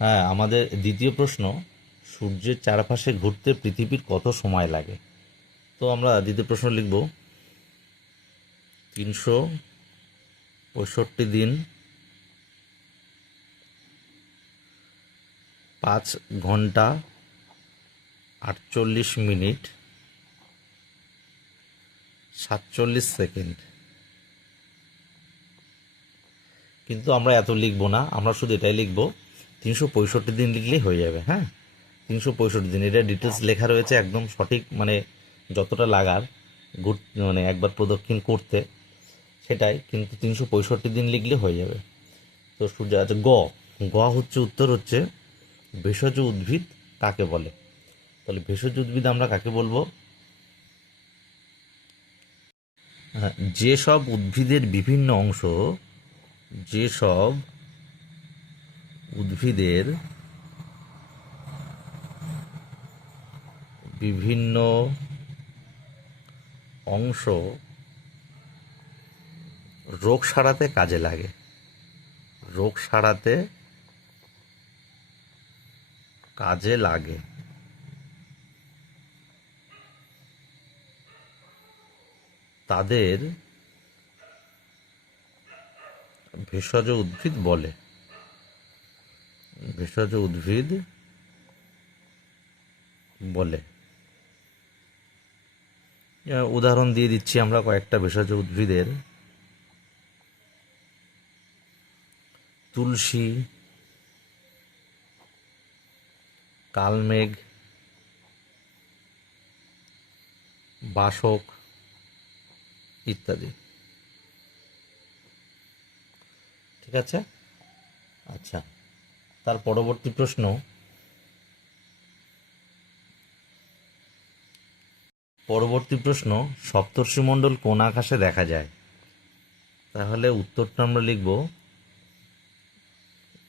হ্যাঁ, আমাদের দ্বিতীয় প্রশ্ন, সূর্যের চারপাশে ঘুরতে পৃথিবীর কত সময় লাগে? তো আমরা দ্বিতীয় প্রশ্ন লিখব 365 দিন 5 ঘন্টা 48 মিনিট 47 সেকেন্ড। কিন্তু আমরা এত লিখব না, আমরা শুধু এটাই লিখব 365 দিন লিখলেই হয়ে যাবে। হ্যাঁ, 365 দিন, এটা ডিটেলস লেখা রয়েছে একদম সঠিক, মানে যতটা লাগার মানে একবার প্রদক্ষিণ করতে সেটাই, কিন্তু 365 দিন লিখলে হয়ে যাবে। তো সূর্য আছে গ হচ্ছে উত্তর হচ্ছে ভেষজ উদ্ভিদ কাকে বলে? তাহলে ভেষজ উদ্ভিদ আমরা কাকে বলবো? হ্যাঁ, যেসব উদ্ভিদের বিভিন্ন অংশ, যেসব উদ্ভিদের বিভিন্ন অংশ রোগ সারাতে কাজে লাগে, রোগ সারাতে কাজে লাগে, তাদের ভেষজ উদ্ভিদ বলে, ভেষজ উদ্ভিদ বলে। উদাহরণ দিয়ে দিচ্ছি আমরা কয়েকটা ভেষজ উদ্ভিদের: তুলসী, কালমেঘ, বাসক ইত্যাদি। ঠিক আছে। আচ্ছা, তার পরবর্তী প্রশ্ন, সপ্তর্ষিমণ্ডল কোন আকাশে দেখা যায়? তাহলে উত্তরটা আমরা লিখব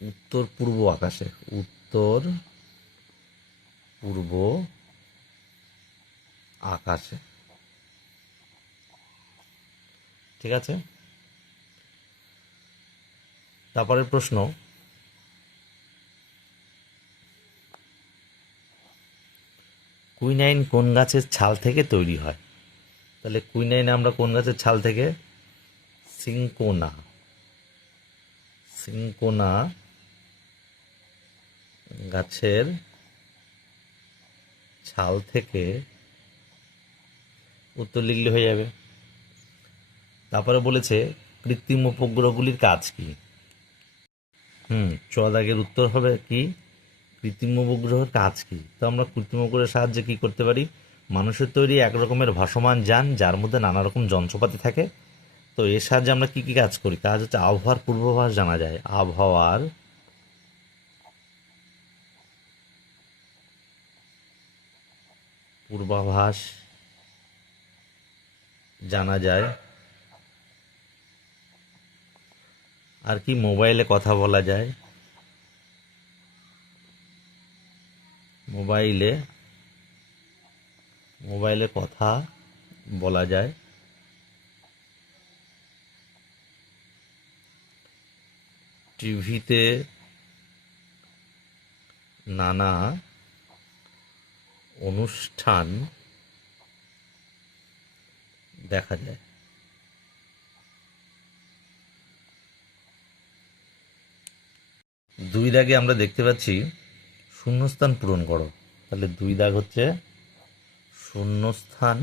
উত্তর পূর্ব আকাশে, উত্তর পূর্ব আকাশে। ঠিক আছে। তারপরের প্রশ্ন, কুইনাইন কোন গাছের ছাল থেকে তৈরি হয়? তাহলে কুইনাইন আমরা কোন গাছের ছাল থেকে? সিঙ্কোনা, সিঙ্কোনা গাছের ছাল থেকে উত্তর লিখলে হয়ে যাবে। তারপরে বলেছে কৃত্রিম উপগ্রহগুলির কাজ কি? চ দাগের উত্তর হবে কি? কৃত্রিম উপগ্রহের কাজ কি? তো আমরা কৃত্রিম উপগ্রহের সাহায্যে কি করতে পারি? মানুষের তৈরি এক রকমের ভাসমান যান, যার মধ্যে নানা রকম যন্ত্রপাতি থাকে। তো এর সাহায্যে আমরা কি কি কাজ করি? কাজ হচ্ছে আবহাওয়ার পূর্বাভাস জানা যায়, আবহাওয়ার পূর্বাভাস জানা যায়। আর কি? মোবাইলে কথা বলা যায়, মোবাইলে মোবাইলে কথা বলা যায়। টিভিতে নানা অনুষ্ঠান দেখা যায়। 2 দাগে আমরা দেখতে পাচ্ছি শূন্যস্থান পূরণ করো। তাহলে 2 দাগ হচ্ছে শূন্যস্থান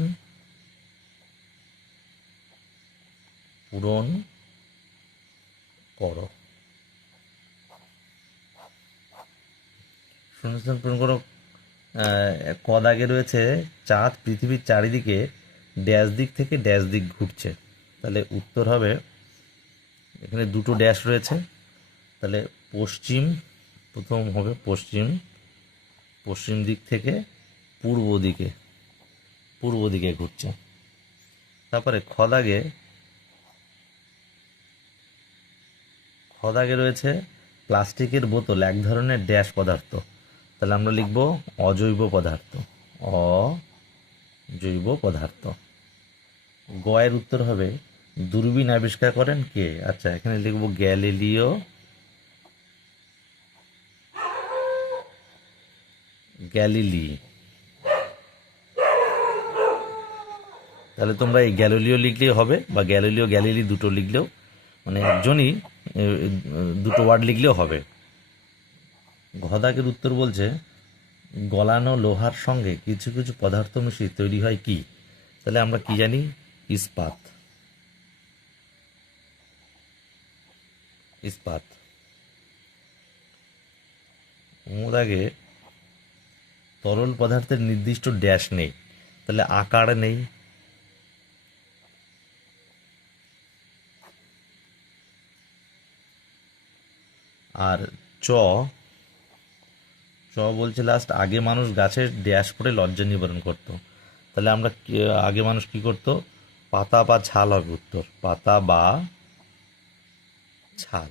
পূরণ করো। শূন্যস্থান পূরণ করো। ক দাগে রয়েছে চাঁদ পৃথিবীর চারিদিকে ড্যাশ দিক থেকে ড্যাশ দিক ঘুরছে। তাহলে উত্তর হবে, এখানে দুটো ড্যাশ রয়েছে, তাহলে পশ্চিম, প্রথম হবে পশ্চিম, পশ্চিম দিক থেকে পূর্ব দিকে, পূর্ব দিকে ঘুরছে। তারপরে খ দাগে রয়েছে প্লাস্টিকের বোতল এক ধরনের ড্যাশ পদার্থ। তাহলে আমরা লিখব অজৈব পদার্থ, অজৈব পদার্থ। গয়ের উত্তর হবে দূরবীন আবিষ্কার করেন কে? আচ্ছা, এখানে লিখব গ্যালিলিও গ্যালিলি। তাহলে তোমরা এই গ্যালিলিও লিখলেই হবে, বা গ্যালিলিও গ্যালিলি দুটো লিখলেও, মানে একজনই দুটো ওয়ার্ড লিখলেও হবে। ঘদাকের উত্তর বলছে গলানো লোহার সঙ্গে কিছু কিছু পদার্থ মিশিয়ে তৈরি হয় কি? তাহলে আমরা কি জানি? ইস্পাত। ইস্পাত। আগে তরল পদার্থের নির্দিষ্ট ড্যাশ নেই, তাহলে আকার নেই। আর চ চ বলছে লাস্ট আগে মানুষ গাছের ড্যাশ পরে লজ্জা নিবারণ করত। তাহলে আমরা আগে মানুষ কি করত? পাতা বা ছাল হবে উত্তর, পাতা বা ছাল।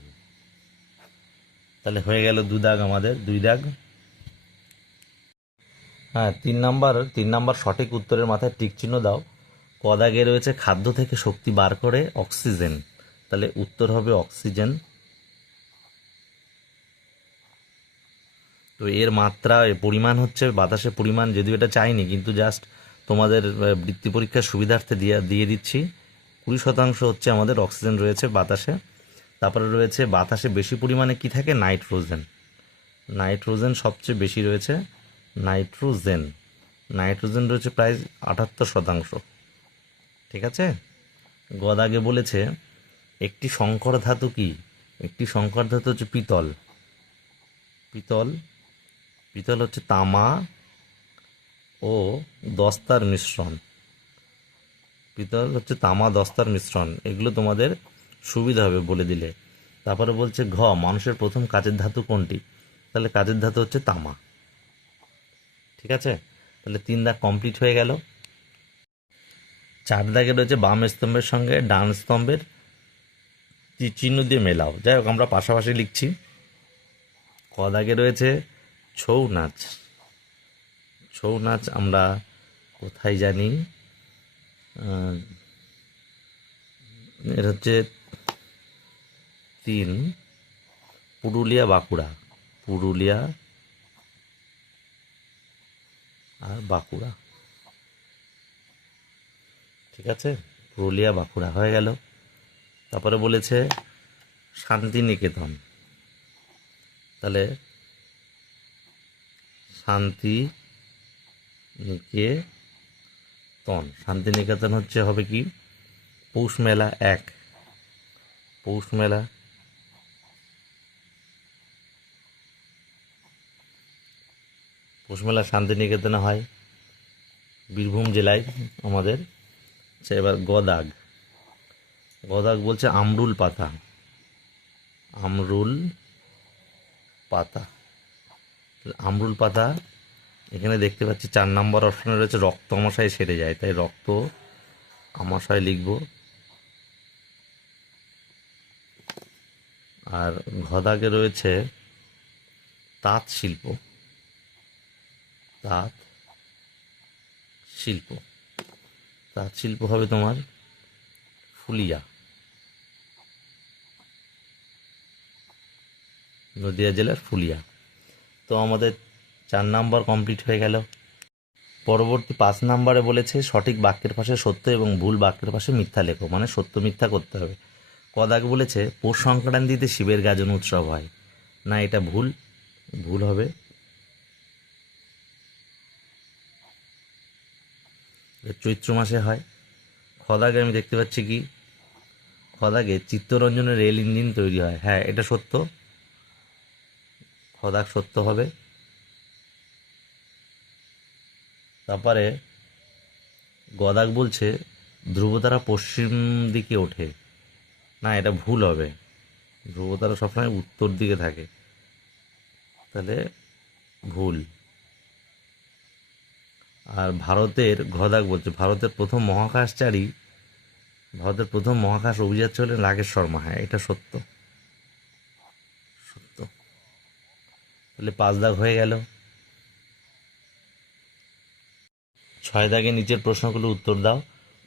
তাহলে হয়ে গেল 2 দাগ, আমাদের 2 দাগ। হ্যাঁ, 3 নাম্বার সঠিক উত্তরের মাথায় টিক চিহ্ন দাও। ক দাগে রয়েছে খাদ্য থেকে শক্তি বার করে অক্সিজেন, তাহলে উত্তর হবে অক্সিজেন। তো এর মাত্রা, এর পরিমাণ হচ্ছে বাতাসের পরিমাণ, যদিও এটা চাইনি, কিন্তু জাস্ট তোমাদের বৃত্তি পরীক্ষার সুবিধার্থে দিয়ে দিচ্ছি। 20% হচ্ছে আমাদের অক্সিজেন রয়েছে বাতাসে। তারপরে রয়েছে বাতাসে বেশি পরিমাণে কি থাকে? নাইট্রোজেন। নাইট্রোজেন সবচেয়ে বেশি রয়েছে। নাইট্রোজেন নাইট্রোজেন রয়েছে প্রায় 78%। ঠিক আছে। গদাগে বলেছে একটি সংকর ধাতু কি? একটি সংকর ধাতু হচ্ছে পিতল। পিতল পিতল হচ্ছে তামা ও দস্তার মিশ্রণ। পিতল হচ্ছে তামা দস্তার মিশ্রণ। এগুলো তোমাদের সুবিধা হবে বলে দিলে। তারপরে বলছে ঘ মানুষের প্রথম কাচের ধাতু কোনটি? তাহলে কাচের ধাতু হচ্ছে তামা। ঠিক আছে, তাহলে 3 দাগ কমপ্লিট হয়ে গেল। 4 দাগে রয়েছে বাম স্তম্ভের সঙ্গে ডান স্তম্ভের চিহ্ন দিয়ে মেলাও। যাই হোক, আমরা পাশাপাশি লিখছি। ক দাগে রয়েছে ছৌ নাচ। ছৌ নাচ আমরা কোথায় জানি? এর হচ্ছে 3 পুরুলিয়া বাঁকুড়া। পুরুলিয়া আর বাঁকুড়া। ঠিক আছে, পুরুলিয়া বাঁকুড়া হয়ে গেল। তারপরে বলেছে শান্তিনিকেতন। তাহলে শান্তিনিকেতন হচ্ছে হবে কি? পৌষ মেলা 1। পৌষ মেলা। পৌষ মেলা শান্তিনিকেতনে হয়, বীরভূম জেলায় আমাদের। আচ্ছা, এবার গদাগ। গদাগ বলছে আমরুল পাতা। আমরুল পাতা। আমরুল পাতা এখানে দেখতে পাচ্ছি 4 নম্বর অপশনে রয়েছে রক্ত আমাশয় সেরে যায়, তাই রক্ত আমাশয় লিখব। আর ঘদাগে রয়েছে তাঁত শিল্প। তাঁত শিল্প। তাঁত শিল্প হবে তোমার ফুলিয়া, নদিয়া জেলার ফুলিয়া। তো আমাদের 4 নাম্বার কমপ্লিট হয়ে গেল। পরবর্তী 5 নাম্বারে বলেছে সঠিক বাক্যের পাশে সত্য এবং ভুল বাক্যের পাশে মিথ্যা লেখো, মানে সত্য মিথ্যা করতে হবে। কদাগ বলেছে পৌষ সংক্রান্তিতে শিবের গাজন উৎসব হয়। না, এটা ভুল। ভুল হবে। চৈত্র মাসে হয়। খদাগে আমি দেখতে পাচ্ছি কি? খদাগে চিত্তরঞ্জনের রেল ইঞ্জিন তৈরি হয়। হ্যাঁ, এটা সত্য। খদাগ সত্য হবে। তারপরে গদাগ বলছে ধ্রুবতারা পশ্চিম দিকে ওঠে। না, এটা ভুল হবে। ধ্রুবতারা সবসময় উত্তর দিকে থাকে, তাহলে ভুল। আর ভারতের ঘদাগ বলছে ভারতের প্রথম মহাকাশ অভিযাত্রী হলেন রাকেশ শর্মা। হ্যাঁ, এটা সত্য। সত্য। তাহলে 5 দাগ হয়ে গেল। 6 দাগে নিচের প্রশ্নগুলো উত্তর দাও।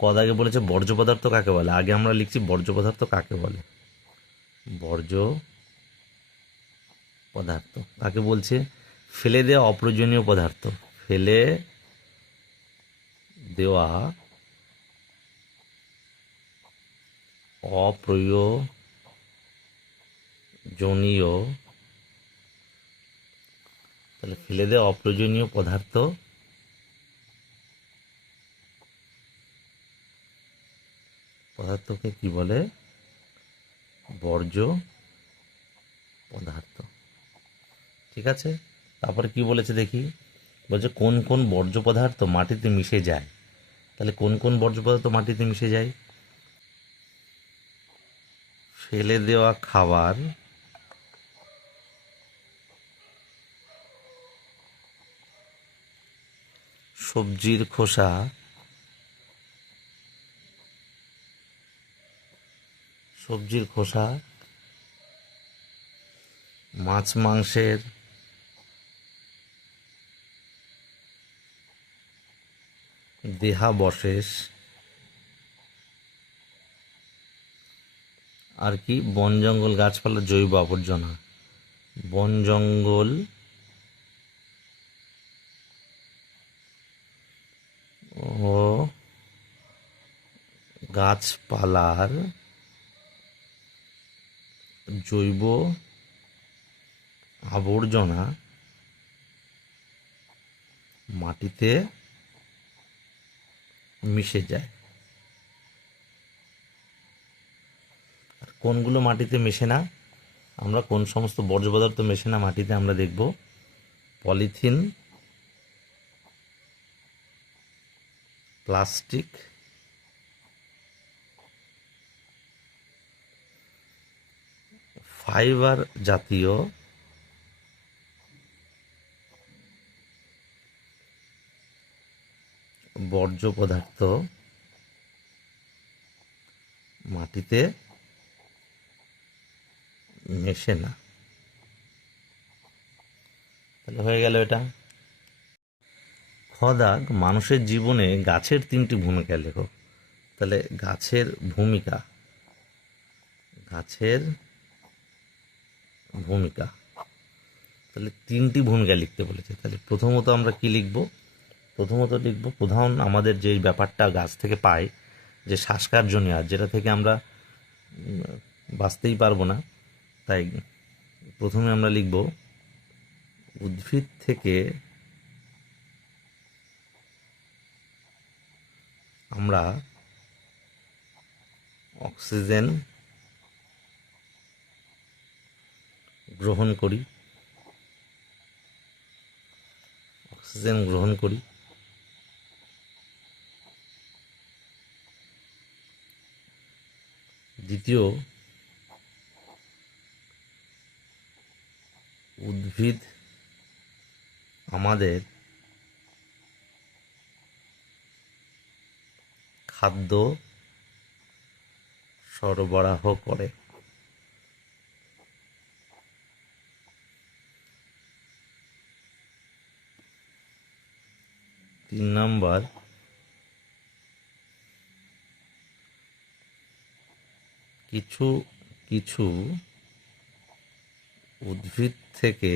ক দাগে বলেছে বর্জ্য পদার্থ কাকে বলে? আগে আমরা লিখছি বর্জ্য পদার্থ কাকে বলে। বর্জ্য পদার্থ কাকে বলছে? ফেলে দেওয়া অপ্রয়োজনীয় পদার্থ, ফেলে দেওয়া অপ্রয়োজনীয়, তাহলে ফেলে দেওয়া অপ্রয়োজনীয় পদার্থকে কি বলে? বর্জ্য পদার্থ। ঠিক আছে, তারপরে কি বলেছে দেখি, বলছে কোন কোন বর্জ্য পদার্থ মাটিতে মিশে যায়। তাহলে কোন কোন বর্জ্য পদার্থ মাটিতে মিশে যায়? ফেলে দেওয়া খাবার, সবজির খোসা, মাছ মাংসের দেহাবশেষ, আর কি বন জঙ্গল গাছপালার জৈব আবর্জনা, বন জঙ্গল ও গাছপালার জৈব আবর্জনা মাটিতে মিশে যায়। আর কোনগুলো মাটিতে মেশে না? আমরা কোন সমস্ত বর্জ্য পদার্থ মেশে না মাটিতে আমরা দেখব, পলিথিন, প্লাস্টিক, ফাইবার জাতীয় বর্জ্য পদার্থ মাটিতে মেশে না। তাহলে হয়ে গেল এটা। খদাগ মানুষের জীবনে গাছের 3টি ভূমিকা লেখো। তাহলে গাছের ভূমিকা, তাহলে 3টি ভূমিকা লিখতে বলেছে। তাহলে প্রথমত আমরা কি লিখব? প্রথমত লিখব প্রধান আমাদের যে ব্যাপারটা গাছ থেকে পাই, যে শ্বাসকার্যনীয়, যেটা থেকে আমরা বাঁচতেই পারবো না, তাই প্রথমে আমরা লিখব উদ্ভিদ থেকে আমরা অক্সিজেন গ্রহণ করি, দ্বিতীয়, উদ্ভিদ আমাদের খাদ্য সরবরাহ করে। 3 নম্বর, কিছু কিছু উদ্ভিদ থেকে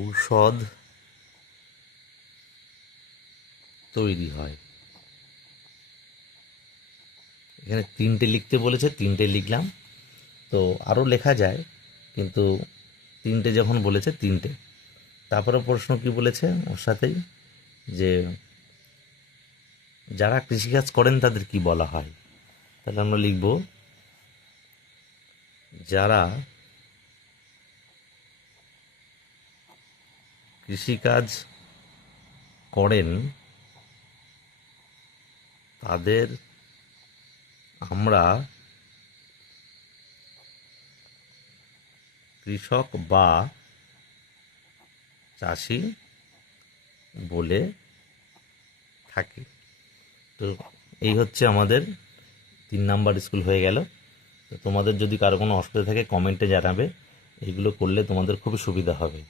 ঔষধ তৈরি হয়। এখানে 3টে লিখতে বলেছে, 3টে লিখলাম। তো আরও লেখা যায়, কিন্তু 3টে যখন বলেছে 3টে। তারপরে প্রশ্ন কি বলেছে ওর সাথেই, যে যারা কৃষিকাজ করেন তাদের কি বলা হয়? তাহলে আমরা লিখব যারা কৃষিকাজ করেন তাদের আমরা কৃষক বা চাষি বলে থাকি। তো এই হচ্ছে আমাদের 3 নাম্বার স্কুল হয়ে গেল। তো তোমাদের যদি কারো কোনো অসুবিধা থাকে কমেন্টে জানাবে, এইগুলো করলে তোমাদের খুবই সুবিধা হবে।